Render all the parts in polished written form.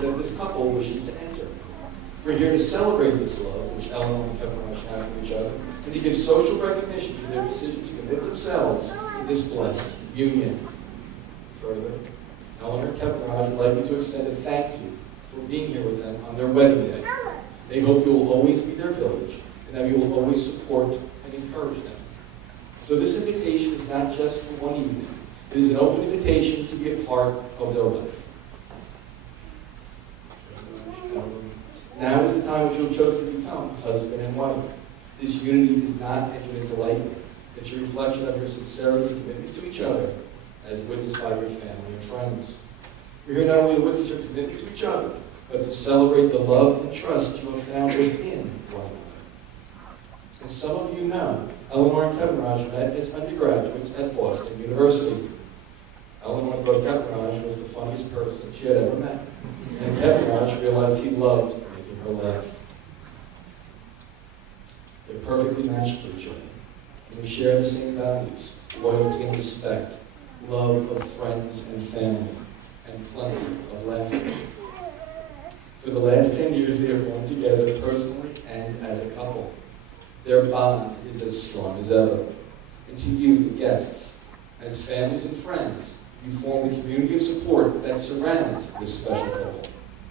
that this couple wishes to enter. We're here to celebrate this love, which Eleanor and Kevin Rush have for each other, and to give social recognition to their decision to commit themselves to this blessed union. Further, Eleanor and Kevin Rush would like me to extend a thank you for being here with them on their wedding day. They hope you will always be their village, and that you will always support and encourage them. So this invitation is not just for one evening. It is an open invitation to be a part of their life. Now is the time which you have chosen to become husband and wife. This unity is not entered into lightly. It's a reflection of your sincerity and commitment to each other, as witnessed by your family and friends. You're here not only to witness your commitment to each other, but to celebrate the love and trust you have found within one another. As some of you know, Eleanor and Kevin Raj met as undergraduates at Boston University. Eleanor thought Kevin Raj was the funniest person she had ever met, and Kevin Raj realized he loved making her laugh. They're perfectly matched for each other, and they share the same values: loyalty and respect, love of friends and family, and plenty of laughter. For the last 10 years, they have grown together personally and as a couple. Their bond is as strong as ever. And to you, the guests, as families and friends, you form the community of support that surrounds this special couple.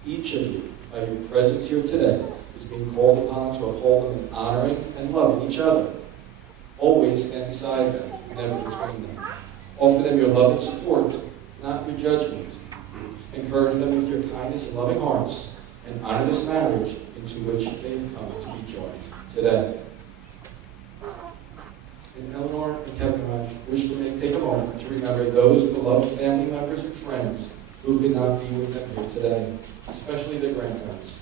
Each of you, by your presence here today, is being called upon to uphold them in honoring and loving each other. Always stand beside them, never between them. Offer them your love and support, not your judgment. Encourage them with your kindness and loving hearts, and honor this marriage into which they have come to be joined today. And Eleanor and Kevin Raj wish to take a moment to remember those beloved family members and friends who could not be with them here today, especially their grandparents,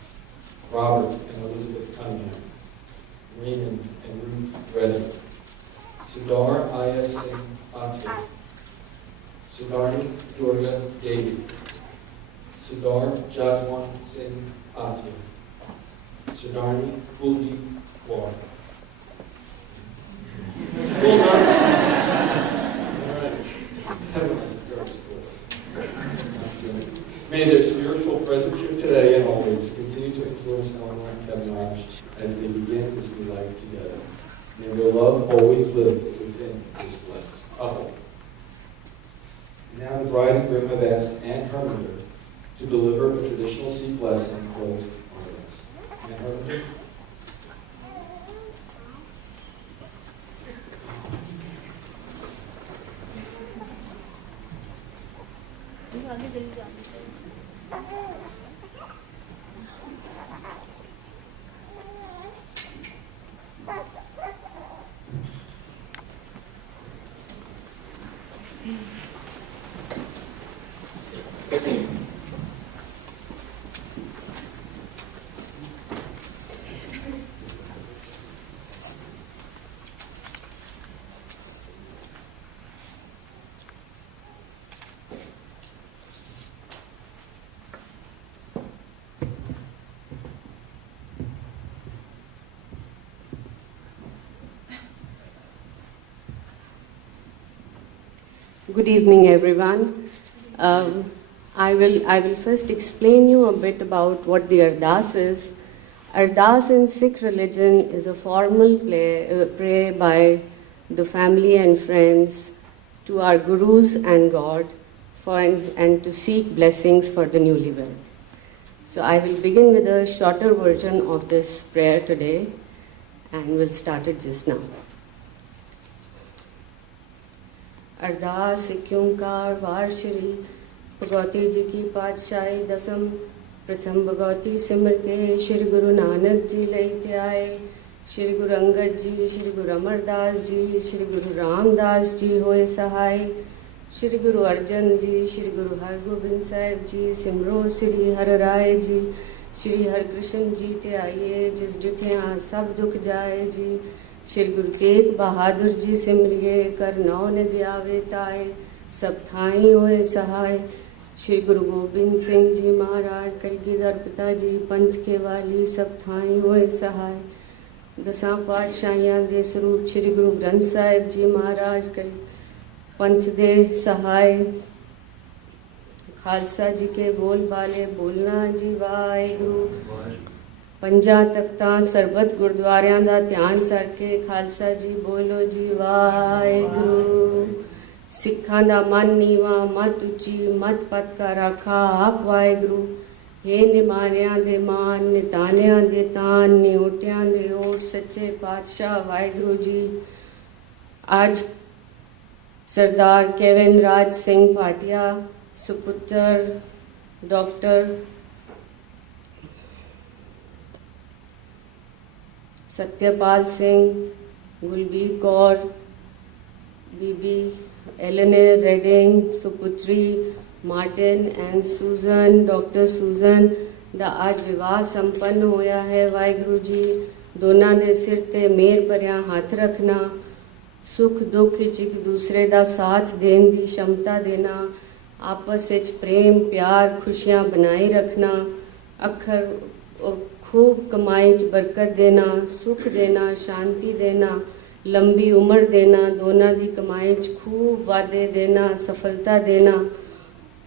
Robert and Elizabeth Cunningham, Raymond and Ruth Redding, Sudar Aya Singh Bhatia, Sudarni Durga Devi, Sudar Jadwan Singh Bhatia, Sudarni Kuldeep Kaur. May their spiritual presence here today and always continue to influence Eleanor and Kevin Raj as they begin this new life together. May their love always live within this blessed couple. Now the bride and groom have asked Anne Hermander to deliver a traditional Sikh blessing called Ardas. Anne Hermander? Good evening, everyone. I will first explain you a bit about what the Ardas is. Ardas in Sikh religion is a formal prayer by the family and friends to our gurus and God and to seek blessings for the newlywed. So I will begin with a shorter version of this prayer today, and we'll start it just now. अरदास क्योंकार वार श्री भगवती जी की पातशाही दसम प्रथम भगवती सिमर के श्री गुरु नानक जी लैते आए श्री गुरु अंगद जी श्री गुरु अमरदास जी श्री गुरु रामदास जी होए सहाय श्री गुरु अर्जन जी श्री गुरु हरगोबिंद साहिब जी सिमरो श्री हर राय जी श्री हरकृष्ण जी ते आइए जिस जुठे सब दुख जाए जी श्री गुरु तेग बहादुर जी सिमरिए कर नौ ने दियावे ताए सब थाई होए सहाय श्री गुरु गोबिंद सिंह जी महाराज कलगीधर पिता जी पंथ के वाली सब थाई होए सहाय दसां पातशाहियां दे स्वरूप श्री गुरु ग्रंथ साहिब जी महाराज कल पंथ दे सहाय खालसा जी के बोल बाले बोलना जी वाहिगुरु। ਪੰਜਾਂ ਤਖਤਾਂ ਸਰਬਤ ਗੁਰਦੁਆਰਿਆਂ ਦਾ ਧਿਆਨ ਕਰਕੇ ਖਾਲਸਾ ਜੀ ਬੋਲੋ ਜੀ ਵਾਹਿਗੁਰੂ। ਸਿੱਖਾਂ ਦਾ ਮਨ ਨੀਵਾ ਮਤ ਉੱਚੀ ਮਤ ਪਤ ਕਾ ਰਾਖਾ ਆਪ ਵਾਹਿਗੁਰੂ। हे ਨਿਮਾਣਿਆਂ ਦੇ ਮਾਨ ਨਿਤਾਨਿਆਂ ਦੇ ਤਾਨ ਨਿਉਟਿਆਂ ਦੇ ਓਟ ਸੱਚੇ ਪਾਤਸ਼ਾਹ ਵਾਹਿਗੁਰੂ ਜੀ। ਅੱਜ ਸਰਦਾਰ ਕੇਵਨ ਰਾਜ ਸਿੰਘ ਭਾਟਿਆ ਸੁਪੁੱਤਰ ਡਾਕਟਰ सत्यपाल सिंह, गुलबीर कौर, बीबी एलेनर रेडिंग, सुपुत्री Martin and Susan, doctor Susan ਦਾ ਅੱਜ ਵਿਵਾਹ ਸੰਪੰਨ ਹੋਇਆ ਹੈ। ਵਾਹਿਗੁਰੂ ਜੀ ਦੋਨਾਂ ਦੇ ਸਿਰ ਤੇ ਮਿਹਰ ਭਰਿਆ ਹੱਥ ਰੱਖਣਾ, ਸੁੱਖ ਦੁੱਖ ਵਿੱਚ ਇੱਕ ਦੂਸਰੇ ਦਾ ਸਾਥ ਦੇਣ ਦੀ ਸ਼ਮਤਾ ਦੇਣਾ, ਆਪਸ ਵਿੱਚ ਪ੍ਰੇਮ ਪਿਆਰ ਖੁਸ਼ੀਆਂ ਬਣਾਈ ਰੱਖਣਾ, ਅੱਖਰ खूब कमाई च बरकत देना, सुख देना, शांति देना, लंबी उम्र देना, दोनों की कमाई च खूब वादे देना, सफलता देना,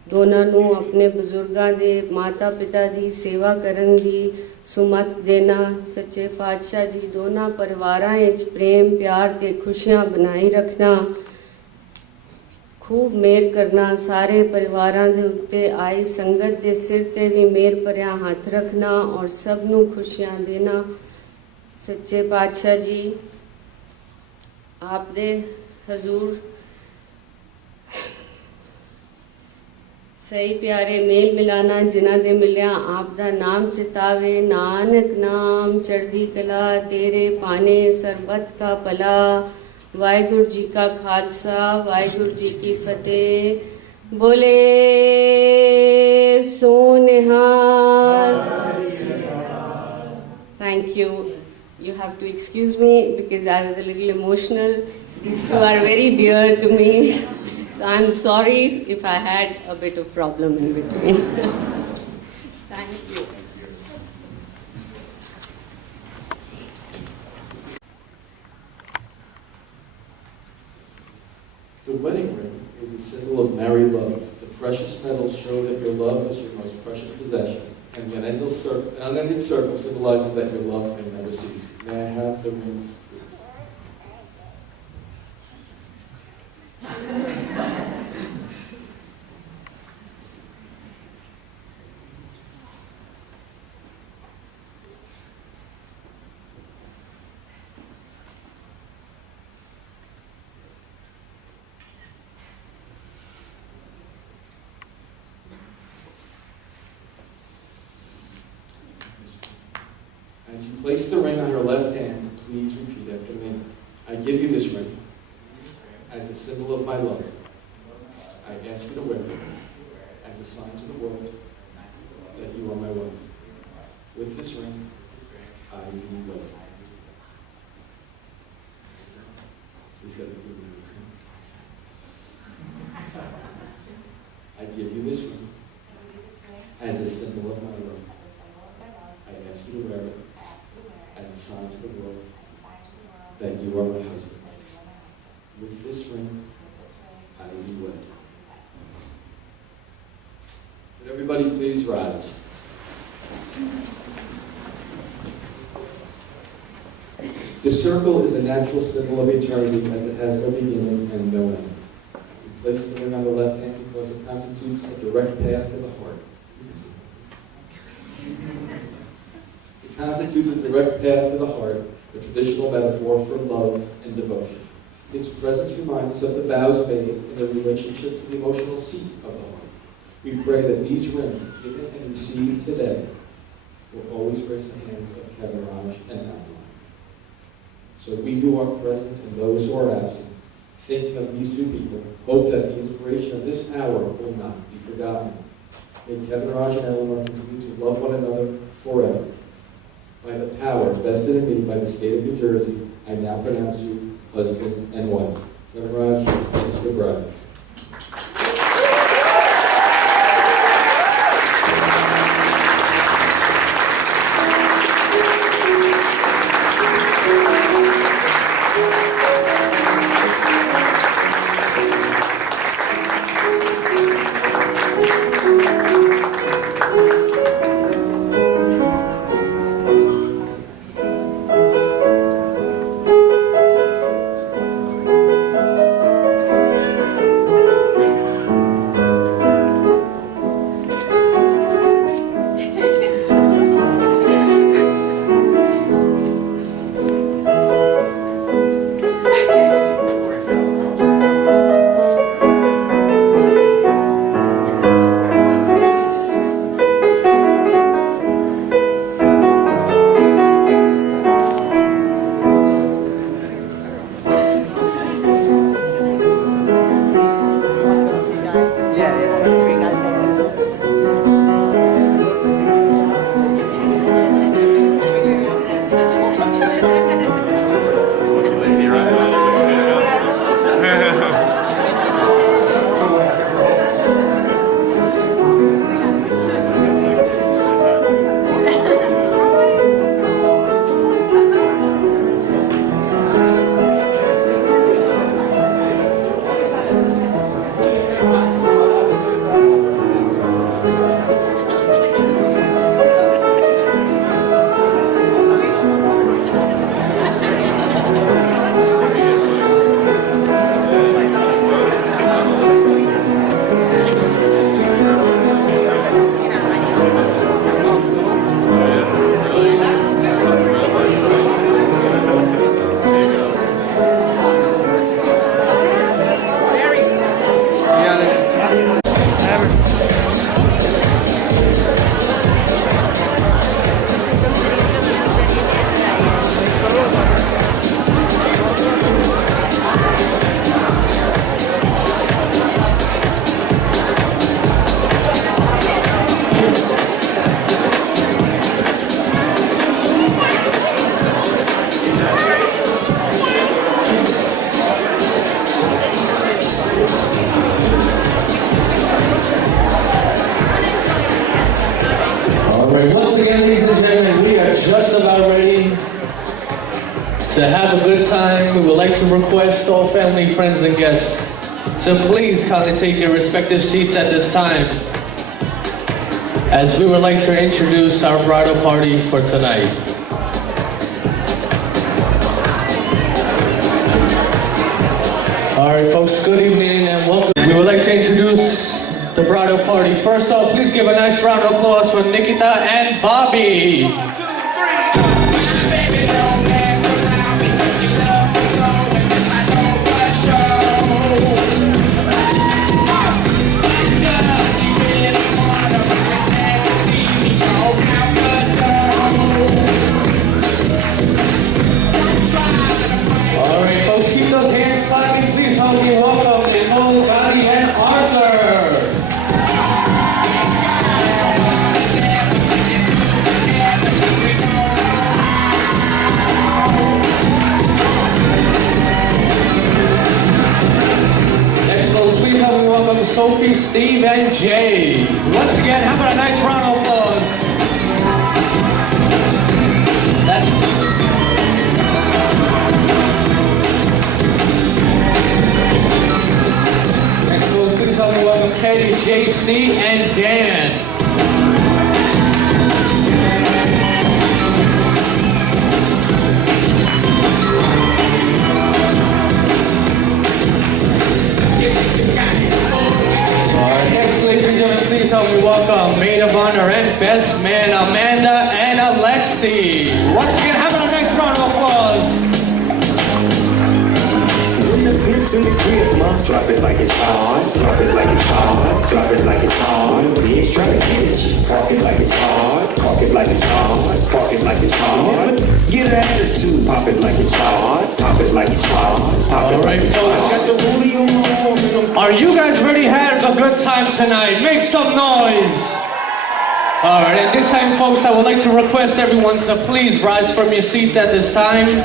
दोनों नू अपने बुजुर्गों के माता पिता की सेवा करन दी सुमत देना। सच्चे पातशाह जी दोनों परिवारां विच प्रेम प्यार ते खुशियां बनाई रखना, खूब मेहर करना, सारे परिवारां दे उत्ते आई संगत दे सिर ते भी मेहर भरिया हथ रखना और सब नू खुशियां देना। सच्चे पातशाह जी आप दे हजूर सही प्यारे मेल मिलाना जिन्हां दे मिलिया आप दा नाम चितावे, नानक नाम चढ़दी कला तेरे पाने सरबत का भला। वाहिगुरु जी का खालसा वाहिगुरु जी की फतेह। बोले सोनिहार। Thank you. You have to excuse me because I was a little emotional. These two are very dear to me. So I'm sorry if I had a bit of problem in between. Thank you. The wedding ring is a symbol of married love. The precious metals show that your love is your most precious possession, and an unending circle symbolizes that your love may never cease. May I have the rings, please? As you place the ring on your left hand, please repeat after me. I give you this ring as a symbol of my love. I ask you to wear it as a sign to the world that you are my wife. With this ring, I give you love. He's got a good ring. I give you this ring as a symbol of my love. I ask you to wear it as a sign to the world that you are my husband. With this ring, I will be wed. Would everybody please rise? The circle is a natural symbol of eternity as it has no beginning and no end. We place the ring on the left hand because it constitutes a direct path to the heart. It constitutes a direct path to the heart, a traditional metaphor for love and devotion. Its presence reminds us of the vows made in the relationship to the emotional seat of the heart. We pray that these rings, given and received today, will always grace the hands of Kevin Raj and Adeline. So we who are present and those who are absent, thinking of these two people, hope that the inspiration of this hour will not be forgotten. May Kevin Raj and Eleanor continue to love one another forever. By the power vested in me by the state of New Jersey, I now pronounce you husband and wife. Kevin Raj, this is the bride. to have a good time, we would like to request all family, friends, and guests to please kindly take their respective seats at this time, as we would like to introduce our bridal party for tonight. All right, folks, good evening and welcome. We would like to introduce the bridal party. First off, please give a nice round of applause for Nikita and Bobby. Sophie, Steve, and Jay. Once again, how about a nice round of applause? Next, please help me welcome Katie, JC, and Dan. Please help me welcome Maid of Honor and Best Man, Amanda and Alexi. Once again, have a nice round of applause. When the pimp's in the crib, mom, drop it like it's hot. Drop it like it's hot. Drop it like it's hot. Bitch, try to get it. Park it like it's hot. Park it like it's hot. Park it like it's hot. Get an attitude. Pop it like it's hot. Pop it like it's hot. Pop it like it's hot. Got the booty on my arm. Are you guys ready to have a good time tonight? Make some noise. All right, at this time, folks, I would like to request everyone to please rise from your seats at this time.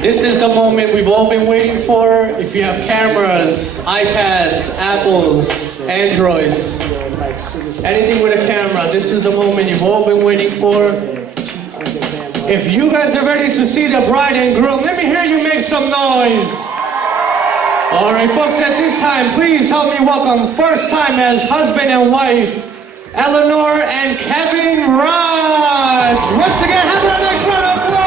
This is the moment we've all been waiting for. If you have cameras, iPads, Apples, Androids, anything with a camera, this is the moment you've all been waiting for. If you guys are ready to see the bride and groom, let me hear you make some noise. All right, folks, at this time, please help me welcome first time as husband and wife, Eleanor and Kevin Raj. Once again, have a nice round of applause.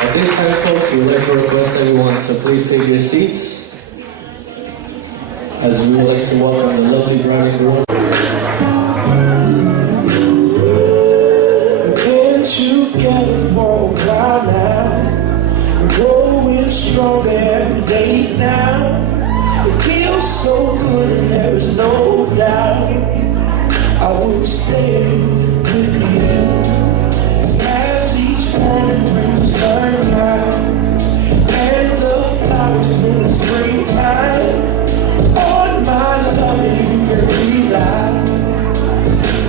At this time, folks, we would like to request everyone to please take your seats, as we would like to welcome the lovely bride and groom. We've been together for a while now. We're growing stronger every day now. It feels so good and there is no doubt I will stay with you. As each morning brings the sun out and the flowers bloom in springtime, on my love you can rely,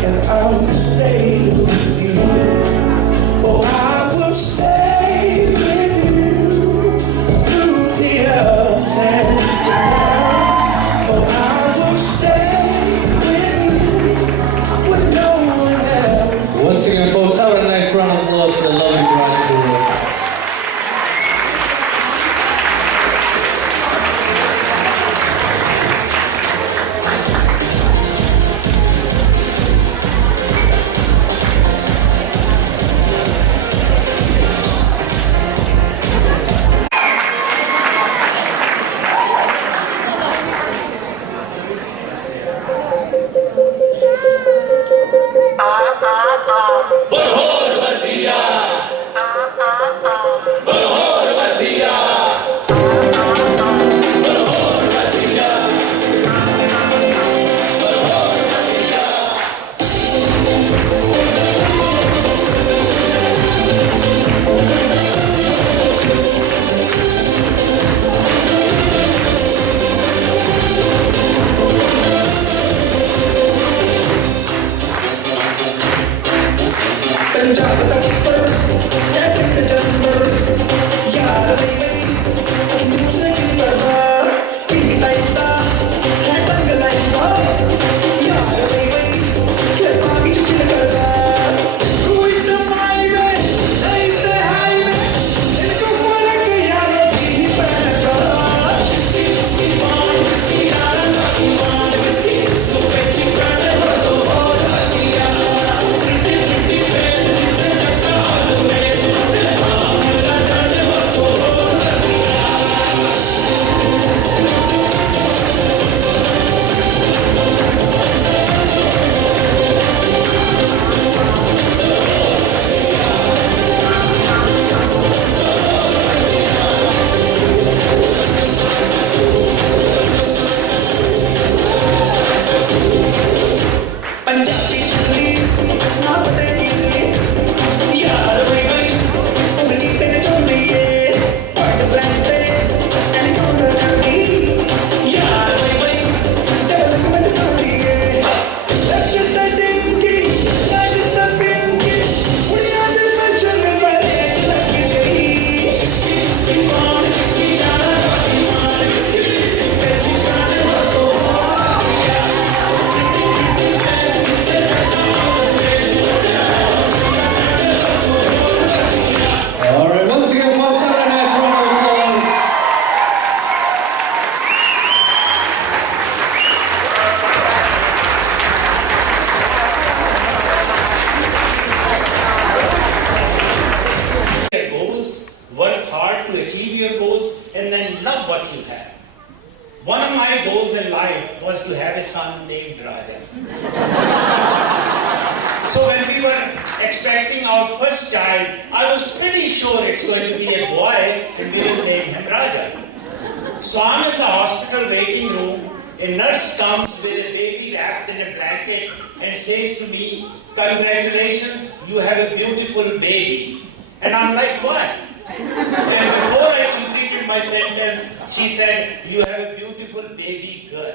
and I will stay with you. Oh, I will stay with you through the ups and the downs. Oh, I will stay with you when no One of my goals in life was to have a son named Raja. So when we were expecting our first child, I was pretty sure it's going to be a boy and we will name him Raja. So I'm in the hospital waiting room. A nurse comes with a baby wrapped in a blanket and says to me, "Congratulations, you have a beautiful baby." And I'm like, what? And before I completed my sentence, she said, "You have a beautiful baby girl."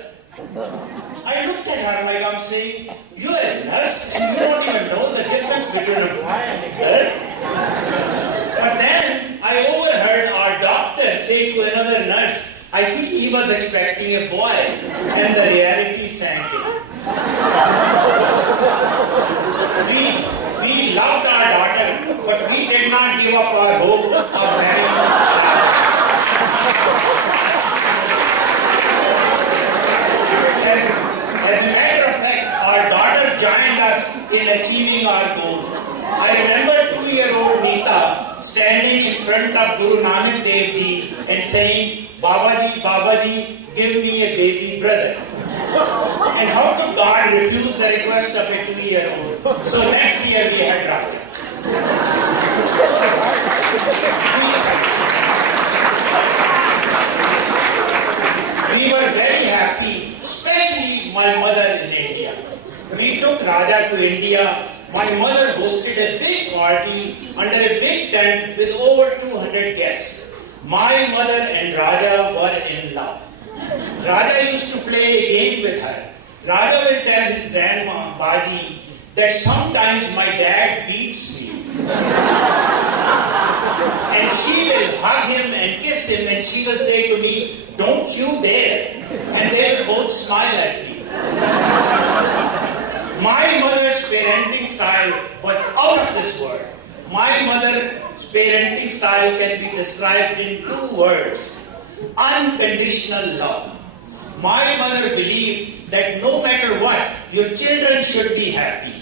I looked at her like I'm saying, "You're a nurse and you don't even know the difference between a boy and a girl?" But then I overheard our doctor say to another nurse, "I think he was expecting a boy," and the reality sank in. We loved our daughter, but we did not give up our hope of having a child. As a matter of fact, our daughter joined us in achieving our goal. I remember 2-year-old Neeta standing in front of Guru Nanak Dev Ji and saying, "Babaji, Babaji, give me a baby brother." And how could God refuse the request of a 2-year-old? So next year we had Raja. We were very happy, especially my mother in India. We took Raja to India. My mother hosted a big party under a big tent with over 200 guests. My mother and Raja were in love. Raja used to play a game with her. Raja will tell his grandma, Baji, that sometimes my dad beats me. And she will hug him and kiss him and she will say to me, "Don't you dare." And they will both smile at me. My mother's parenting style was out of this world. My mother's parenting style can be described in 2 words: unconditional love. My mother believed that no matter what, your children should be happy.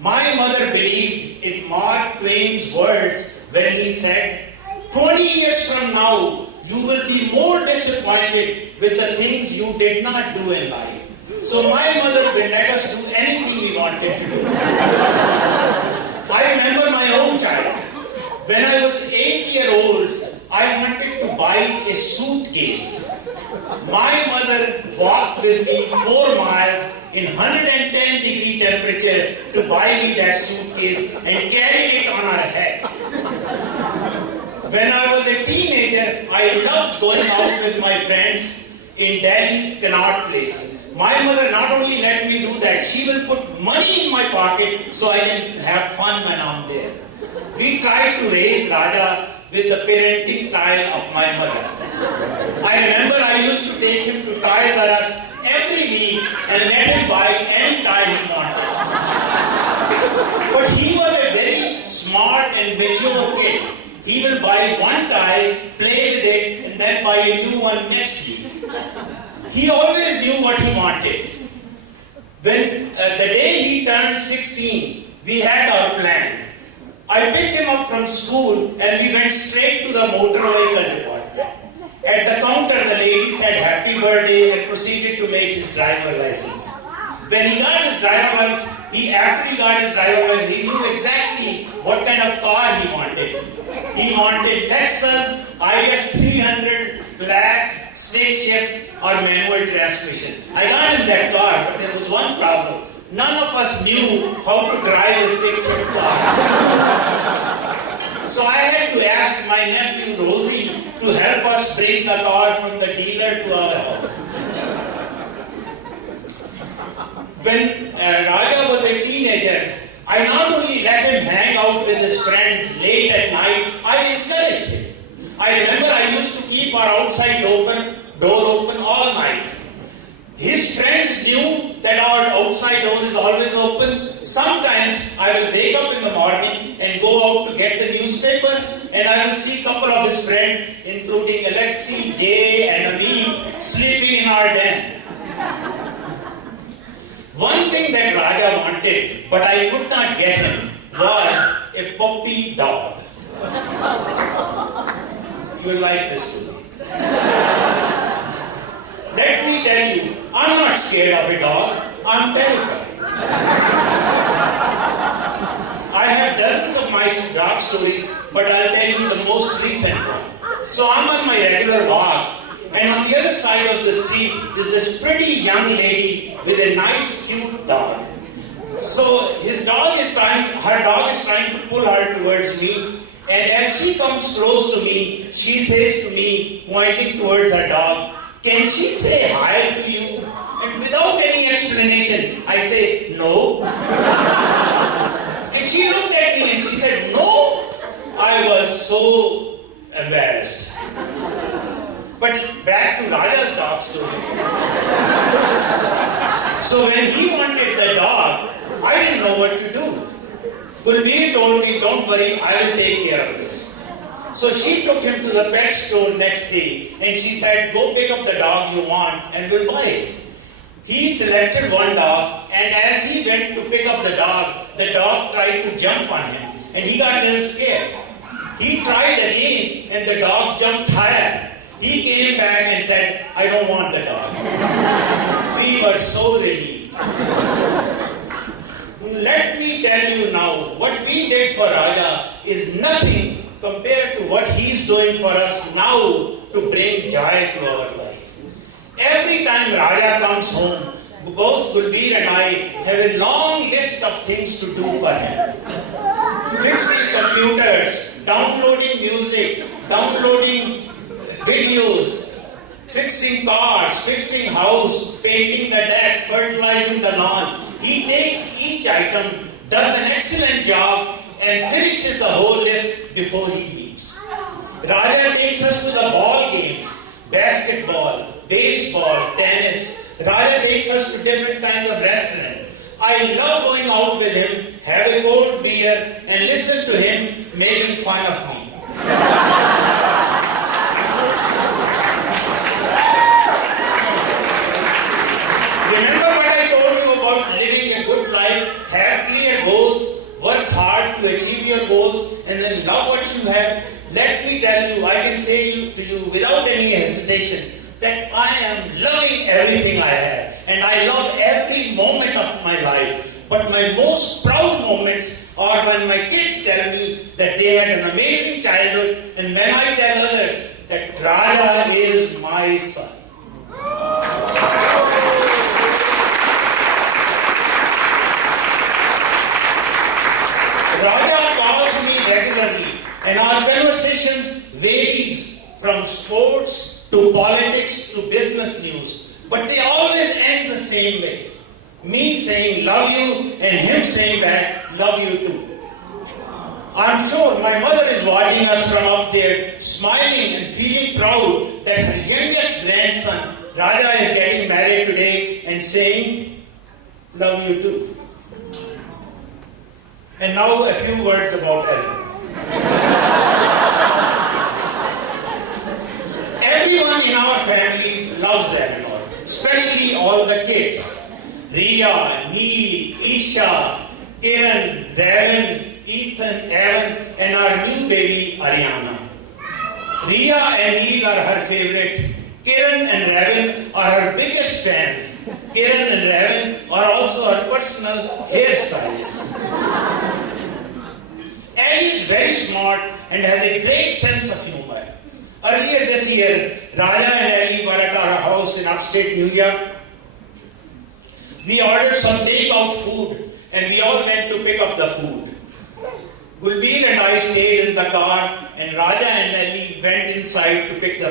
My mother believed in Mark Twain's words when he said, 20 years from now, you will be more disappointed with the things you did not do in life. So my mother will let us do anything we wanted to do. I remember my own child. When I was 8 years old, I wanted to buy a suitcase. My mother walked with me 4 miles in 110-degree temperature to buy me that suitcase and carried it on her head. When I was a teenager, I loved going out with my friends in Delhi's Connaught Place. My mother not only let me do that, she will put money in my pocket so I can have fun when I'm there. We tried to raise Raja with the parenting style of my mother. I remember I used to take him to Toys R Us every week and let him buy any tie he wanted. But he was a very smart and mature kid. He will buy one tie, play with it, and then buy a new one next week. He always knew what he wanted. When the day he turned 16, we had our plan. I picked him up from school and we went straight to the motor vehicle department. At the counter, the lady said happy birthday and proceeded to make his driver license. When he got his driver license, after he got his driver license, he knew exactly what kind of car he wanted. He wanted Lexus IS 300 black, stick shift or manual transmission. I got him that car, but there was one problem. none of us knew how to drive a 6-foot car. So I had to ask my nephew Rosie to help us bring the car from the dealer to our house. When Raja was a teenager, I not only let him hang out with his friends late at night, I encouraged him. I remember I used to keep our outside door open all night. His friends knew that our outside door is always open. Sometimes I will wake up in the morning and go out to get the newspaper, and I will see a couple of his friends, including Alexi, Jay, and Amin, sleeping in our den. One thing that Raja wanted, but I could not get him, was a puppy dog. You will like this one. Let me tell you, I'm not scared of a dog, I'm terrified. I have dozens of my dog stories, but I'll tell you the most recent one. So I'm on my regular walk, and on the other side of the street is this pretty young lady with a nice, cute dog. So her dog is trying to pull her towards me, and as she comes close to me, she says to me, pointing towards her dog, "Can she say hi to you?" And without any explanation, I say, "No." And she looked at me and she said, "No." I was so embarrassed. But back to Raja's dog story. So when he wanted the dog, I didn't know what to do. Gulbir told me, "Don't worry, I will take care of this." So she took him to the pet store next day and she said, "Go pick up the dog you want and we'll buy it." He selected one dog, and as he went to pick up the dog tried to jump on him and he got a little scared. He tried again and the dog jumped higher. He came back and said, "I don't want the dog." We were so relieved. Let me tell you now, what we did for Raja is nothing compared to what he's doing for us now to bring joy to our life. Every time Raja comes home, both Gulbir and I have a long list of things to do for him. Fixing computers, downloading music, downloading videos, fixing cars, fixing house, painting the deck, fertilizing the lawn. He takes each item, does an excellent job, and finishes the whole list before he leaves. Raja takes us to the ball games, basketball, baseball, tennis. Raja takes us to different kinds of restaurants. I love going out with him, have a cold beer, and listen to him making fun of me. Remember what I told you about living a good life, have clear goals, work hard to achieve your goals, and then love what you have? Let me tell you, I can say to you without any hesitation that I am loving everything I have, and I love every moment of my life. But my most proud moments are when my kids tell me that they had an amazing childhood, and when I tell others that Raja is my son. Raja calls me regularly, and our conversations varies from sports to politics to business news. But they always end the same way. Me saying love you and him saying back love you too. I'm sure my mother is watching us from up there, smiling and feeling proud that her youngest grandson, Raja, is getting married today and saying love you too. And now a few words about Eleanor. Everyone in our family loves Eleanor, especially all the kids. Ria, Neil, Isha, Kiran, Raven, Ethan, Evan, and our new baby, Ariana. Ria and Neil are her favorite. Kiran and Raven are her biggest fans. Kiran and Raven are also her personal hairstylists. Ellie is very smart and has a great sense of humor. Earlier this year, Raja and Ellie were at our house in upstate New York. We ordered some takeout food and we all went to pick up the food. Gulbir and I stayed in the car and Raja and Ali went inside to pick the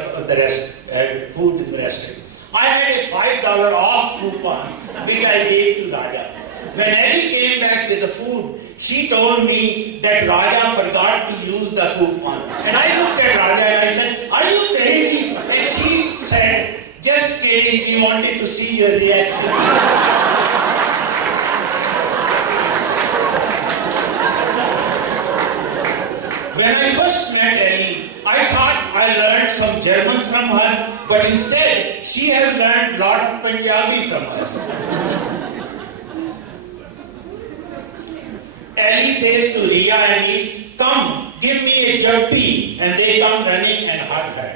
food in the restaurant. I had a $5 off coupon which I gave to Raja. When Ali came back with the food, she told me that Raja forgot to use the coupon. And I looked at Raja and I said, "Are you crazy?" And she said, "Just kidding, we wanted to see your reaction." When I first met Ellie, I thought I learned some German from her, but instead, she has learned a lot of Punjabi from us. Ellie says to Ria and me, "Come, give me a jabbi," and they come running and hug her.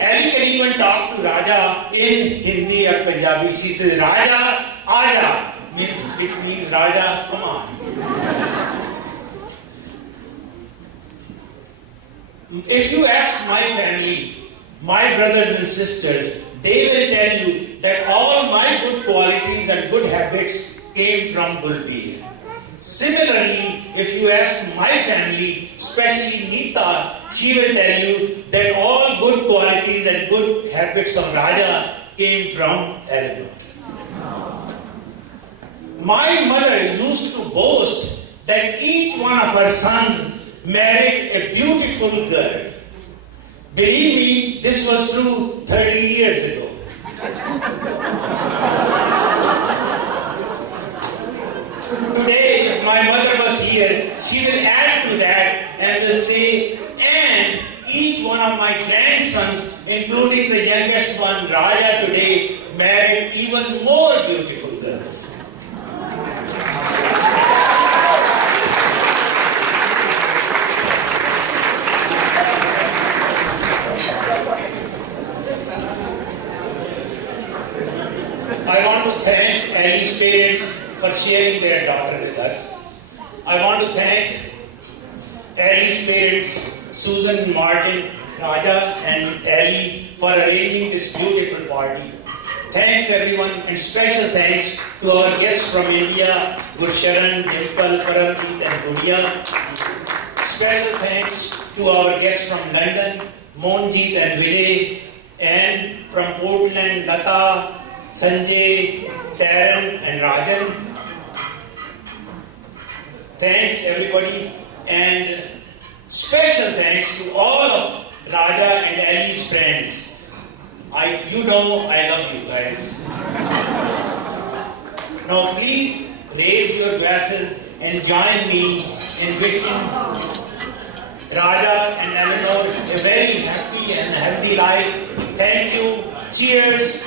Ellie can even talk to Raja in Hindi or Punjabi. She says, "Raja, Aja," which means Raja, come on. If you ask my family, my brothers and sisters, they will tell you that all my good qualities and good habits came from Gulbir. Similarly, if you ask my family, especially Neeta, she will tell you that all good qualities and good habits of Raja came from Eleanor. My mother used to boast that each one of her sons married a beautiful girl. Believe me, this was true 30 years ago. Today, if my mother was here, she will add to that and will say, "And each one of my grandsons, including the youngest one, Raja, today, married even more beautiful girls." I want to thank Ellie's parents for sharing their daughter with us. I want to thank Ellie's parents, Susan, Martin, Raja, and Ellie, for arranging this beautiful party. Thanks everyone, and special thanks to our guests from India, Gursharan, Dimple, Paramjeet, and Gudiya. Special thanks to our guests from London, Mohanjeet and Vijay, and from Portland, Lata, Sanjay, Taran, and Rajan. Thanks everybody, and special thanks to all of Raja and Ellie's friends. You know I love you guys. Now please raise your glasses and join me in wishing Raja and Eleanor a very happy and healthy life. Thank you. Cheers.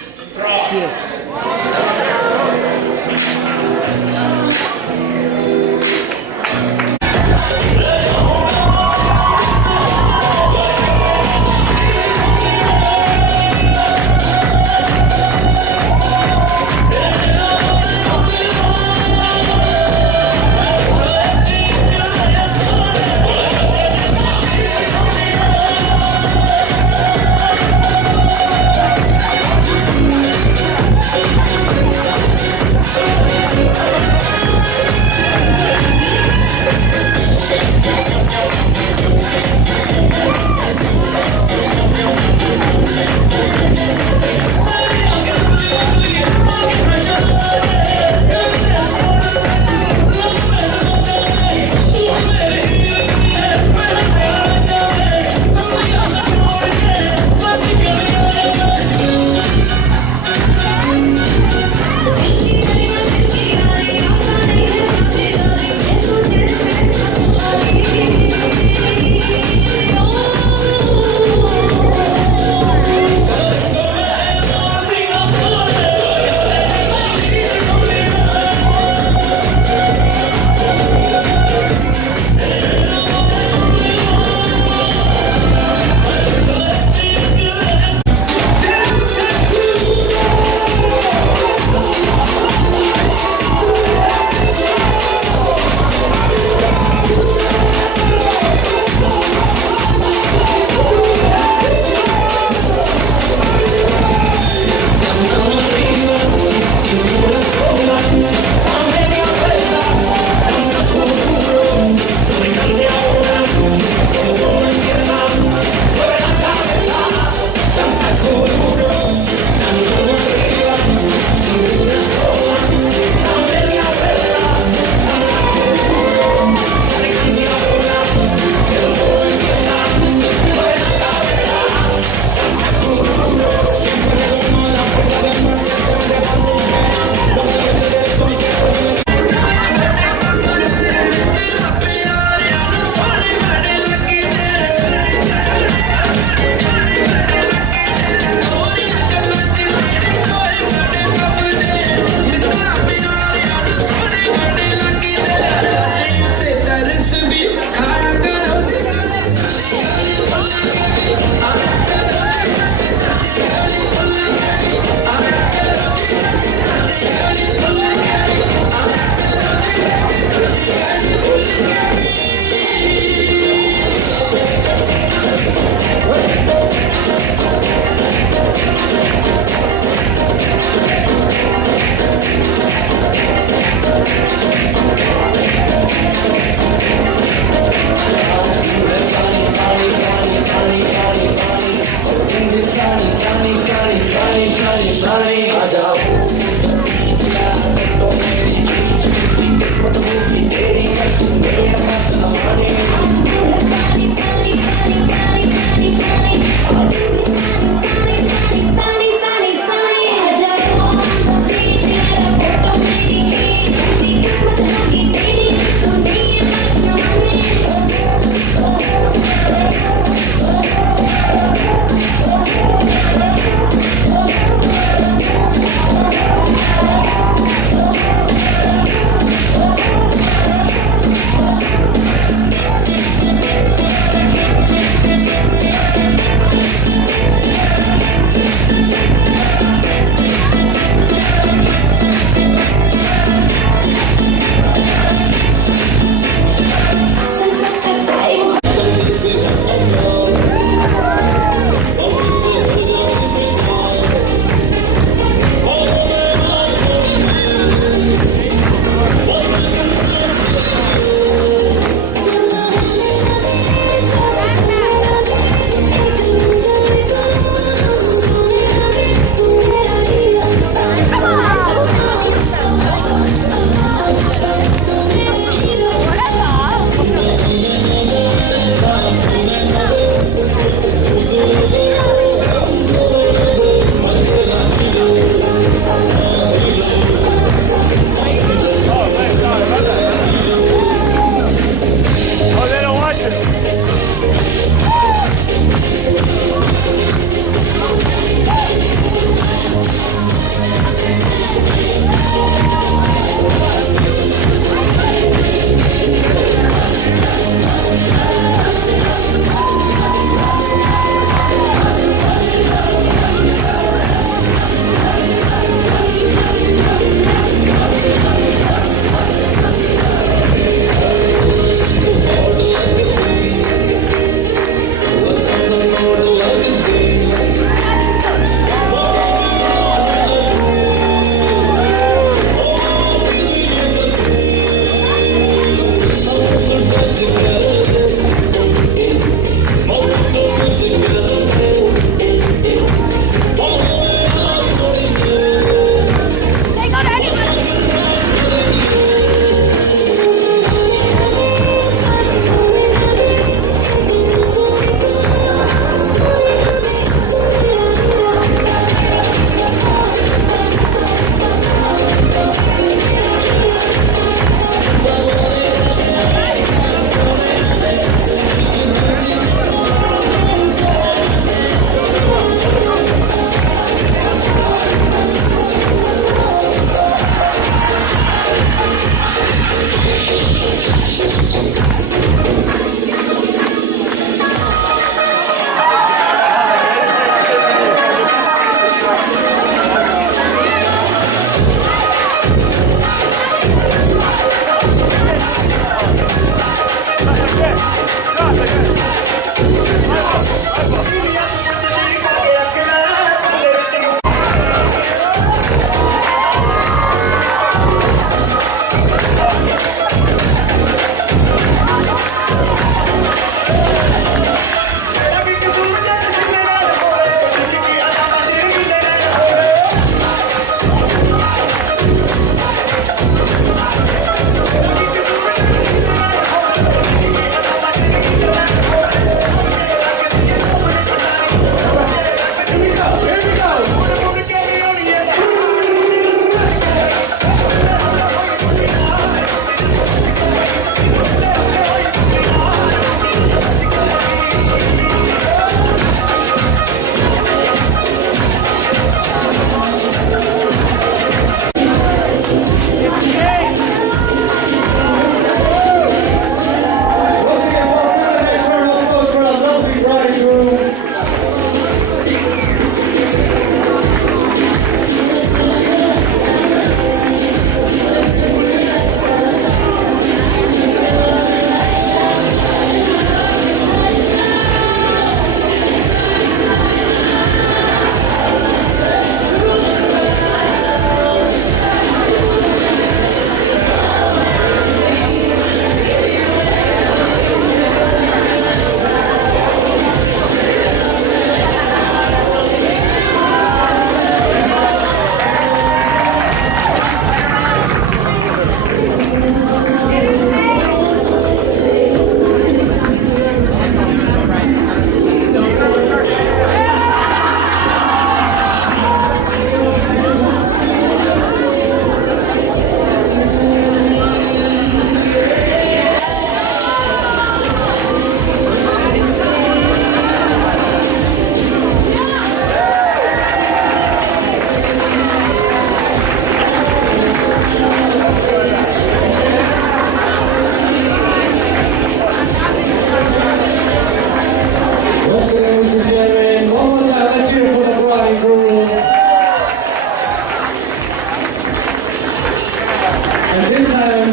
And this time,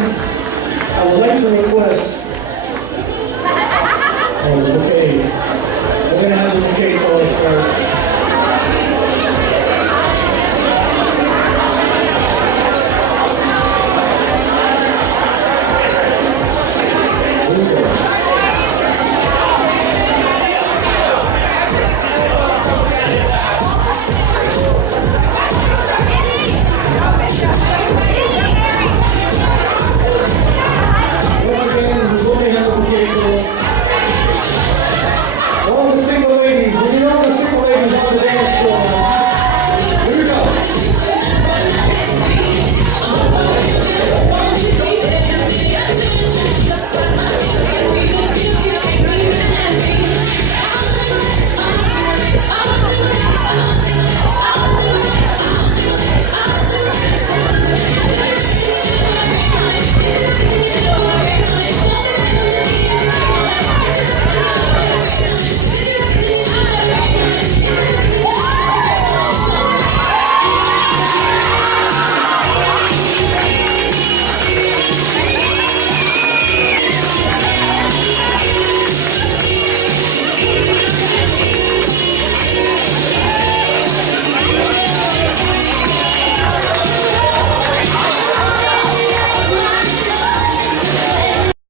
I would like to request